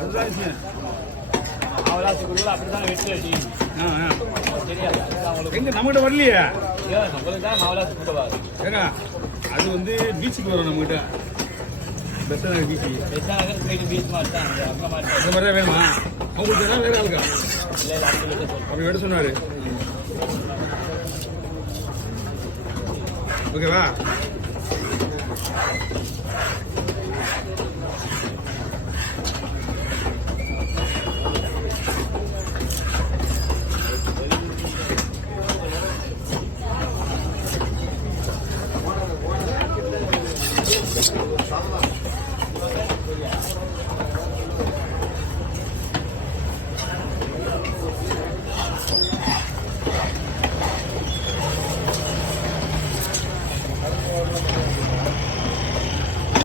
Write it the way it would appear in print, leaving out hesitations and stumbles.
அதுதான் விஷயம். அவளாசி குருவில் அப்படிதான் வெற்றி தெரியாது எங்க நம்மகிட்ட வரலையே. உங்களுக்கு தான் அவளாசி கூட்டுவாரு. ஏங்க அது வந்து பீச்சுக்கு வரும் நம்மகிட்ட. பெஸ்ட் பீச்சு பீச் மாதிரி தான் அந்த மாதிரி அந்த மாதிரி தான் வேணுமா? அவங்களுக்கு தான் வேற ஆளுக்கா? இல்லை அப்படி எடுத்து சொன்னாரு. ஓகேவா?